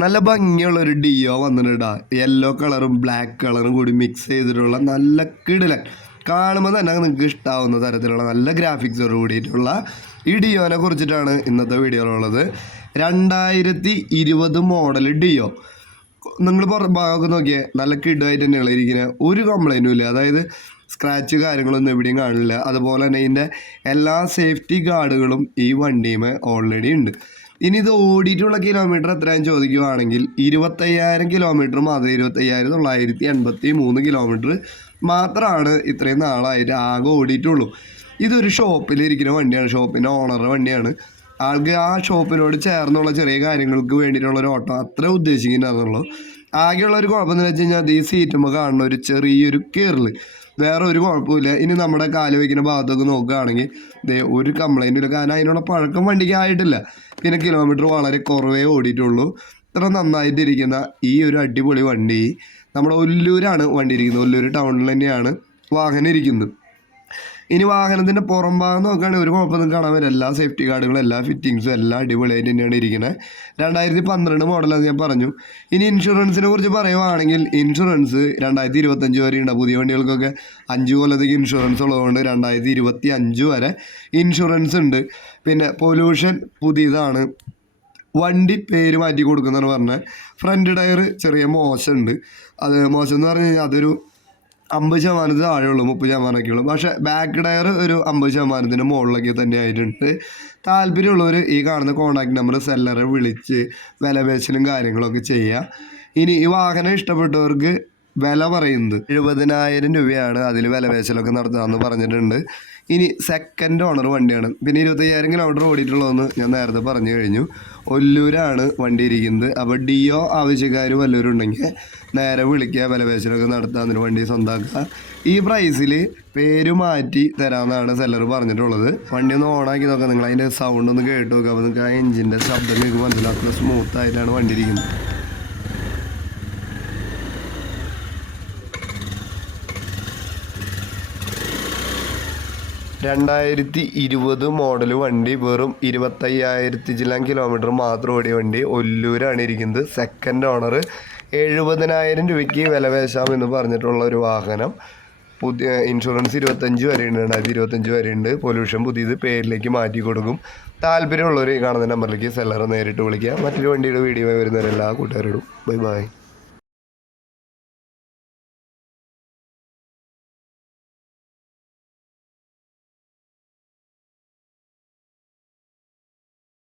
നല്ല ഭംഗിയുള്ളൊരു ഡിയോ വന്നിട്ടാ. യെല്ലോ കളറും ബ്ലാക്ക് കളറും കൂടി മിക്സ് ചെയ്തിട്ടുള്ള നല്ല കിടിലൻ, കാണുമ്പോൾ തന്നെ നിങ്ങൾക്ക് ഇഷ്ടാവുന്ന തരത്തിലുള്ള നല്ല ഗ്രാഫിക്സോട് കൂടിയിട്ടുള്ള ഈ ഡിയോനെ കുറിച്ചിട്ടാണ് ഇന്നത്തെ വീഡിയോയിലുള്ളത്. 2020 മോഡൽ ഡിയോ. നിങ്ങൾ ഭാഗമൊക്കെ നോക്കിയാൽ നല്ല കിഡായിട്ട് തന്നെയാണ് ഇരിക്കുന്നത്. ഒരു കംപ്ലൈൻറ്റും ഇല്ല. അതായത് സ്ക്രാച്ച് കാര്യങ്ങളൊന്നും എവിടെയും കാണില്ല. അതുപോലെ തന്നെ ഇതിൻ്റെ എല്ലാ സേഫ്റ്റി ഗാർഡുകളും ഈ വണ്ടിയുമേ ഓൾറെഡി ഉണ്ട്. ഇനി ഇത് ഓടിയിട്ടുള്ള കിലോമീറ്റർ എത്രയാണെന്ന് ചോദിക്കുകയാണെങ്കിൽ 25,000 കിലോമീറ്റർ മാത്രം, 25,983 കിലോമീറ്റർ മാത്രമാണ് ഇത്രയും നാളായിട്ട് ആകെ ഓടിയിട്ടുള്ളൂ. ഇതൊരു ഷോപ്പിലിരിക്കുന്ന വണ്ടിയാണ്, ഷോപ്പിൻ്റെ ഓണറുടെ വണ്ടിയാണ്. ആൾക്ക് ആ ഷോപ്പിനോട് ചേർന്നുള്ള ചെറിയ കാര്യങ്ങൾക്ക് വേണ്ടിയിട്ടുള്ളൊരു ഓട്ടോ അത്ര ഉദ്ദേശിക്കുന്നുള്ളൂ. ആകെയുള്ളൊരു കുഴപ്പമെന്ന് വെച്ച് കഴിഞ്ഞാൽ ഈ സീറ്റുമ്പോൾ കാണുന്ന ഒരു ചെറിയൊരു കീറൽ, വേറെ ഒരു കുഴപ്പമില്ല. ഇനി നമ്മുടെ കാല് വയ്ക്കുന്ന ഭാഗത്തൊക്കെ നോക്കുകയാണെങ്കിൽ ഒരു കംപ്ലൈൻറ്റും ഇല്ല, കാരണം അതിനുള്ള പഴക്കം വണ്ടിക്ക് ആയിട്ടില്ല. പിന്നെ കിലോമീറ്റർ വളരെ കുറവേ ഓടിയിട്ടുള്ളൂ. ഇത്ര നന്നായിട്ടിരിക്കുന്ന ഈ ഒരു അടിപൊളി വണ്ടി നമ്മുടെ ഒല്ലൂരാണ് വണ്ടി ഇരിക്കുന്നത്. ഒല്ലൂർ ടൗണിൽ തന്നെയാണ് വാഹനം ഇരിക്കുന്നത്. ഇനി വാഹനത്തിൻ്റെ പുറം ഭാഗം നോക്കുകയാണെങ്കിൽ ഒരു കുഴപ്പമൊന്നും കാണാൻ പറ്റില്ല. എല്ലാ സേഫ്റ്റി ഗാർഡുകളും എല്ലാ ഫിറ്റിങ്സും എല്ലാം അടിപൊളിയായിട്ട് തന്നെയാണ് ഇരിക്കുന്നത്. 2012 മോഡലാണെന്ന് ഞാൻ പറഞ്ഞു. ഇനി ഇൻഷുറൻസിനെ കുറിച്ച് പറയുവാണെങ്കിൽ ഇൻഷുറൻസ് 2025 വരെ ഉണ്ട്. പുതിയ വണ്ടികൾക്കൊക്കെ 5 കൊല്ലത്തേക്ക് ഇൻഷുറൻസ് ഉള്ളതുകൊണ്ട് 2025 വരെ ഇൻഷുറൻസ് ഉണ്ട്. പിന്നെ പൊല്യൂഷൻ പുതിയതാണ്. വണ്ടി പേര് മാറ്റി കൊടുക്കുന്നതെന്ന് പറഞ്ഞാൽ ഫ്രണ്ട് ടയർ ചെറിയ മോശമുണ്ട്. അത് മോശം എന്ന് പറഞ്ഞു കഴിഞ്ഞാൽ അതൊരു 50% താഴെയുള്ളൂ, 30%ഒക്കെ ഉള്ളൂ. പക്ഷേ ബാക്ക് ടയർ ഒരു 50% മുകളിലൊക്കെ തന്നെ ആയിട്ടുണ്ട്. താല്പര്യമുള്ളവർ ഈ കാണുന്ന കോൺടാക്ട് നമ്പർ സെല്ലറെ വിളിച്ച് വിലപേശലും കാര്യങ്ങളൊക്കെ ചെയ്യുക. ഇനി ഈ വാഹനം ഇഷ്ടപ്പെട്ടവർക്ക് വില പറയുന്നത് 70,000 രൂപയാണ്. അതിൽ വിലപേശലൊക്കെ നടത്താമെന്ന് പറഞ്ഞിട്ടുണ്ട്. ഇനി സെക്കൻഡ് ഓണർ വണ്ടിയാണ്. പിന്നെ 25,000 കിലോമീറ്റർ ഓടിയിട്ടുള്ളതെന്ന് ഞാൻ നേരത്തെ പറഞ്ഞു കഴിഞ്ഞു. ഒല്ലൂരാണ് വണ്ടി ഇരിക്കുന്നത്. അപ്പോൾ ഡിയോ ആവശ്യക്കാർ വല്ലവരുണ്ടെങ്കിൽ നേരെ വിളിക്കുക, വിലപേശലൊക്കെ നടത്തുക, അതിന് വണ്ടി സ്വന്തമാക്കുക. ഈ പ്രൈസിൽ പേര് മാറ്റി തരാമെന്നാണ് സെല്ലർ പറഞ്ഞിട്ടുള്ളത്. വണ്ടി ഒന്ന് ഓണാക്കി നോക്കാം, നിങ്ങൾ അതിൻ്റെ സൗണ്ട് ഒന്ന് കേട്ട് നോക്കുക. അപ്പോൾ നിങ്ങൾക്ക് ആ എഞ്ചിൻ്റെ ശബ്ദം നിങ്ങൾക്ക് മനസ്സിലാക്കുന്ന സ്മൂത്തായിട്ടാണ് വണ്ടി ഇരിക്കുന്നത്. 2020 മോഡൽ വണ്ടി, വെറും 25,000 ചില്ലാൻ കിലോമീറ്റർ മാത്രം ഓടിയ വണ്ടി. ഒല്ലൂരാണ് ഇരിക്കുന്നത്. Second owner. 70,000 രൂപയ്ക്ക് വിലപേശാമെന്ന് പറഞ്ഞിട്ടുള്ള ഒരു വാഹനം. പുതിയ ഇൻഷുറൻസ് 25 വരെ ഉണ്ട്, 2025 വരെ ഉണ്ട്. പൊല്യൂഷൻ പുതിയത് പേരിലേക്ക് മാറ്റി കൊടുക്കും. താല്പര്യമുള്ളവർ ഈ കാണുന്ന നമ്പറിലേക്ക് സെല്ലറെ നേരിട്ട് വിളിക്കുക. മറ്റൊരു വണ്ടിയുടെ വീഡിയോ വരുന്നവരെല്ലാ കൂട്ടുകാരോടും ബൈ ബൈ.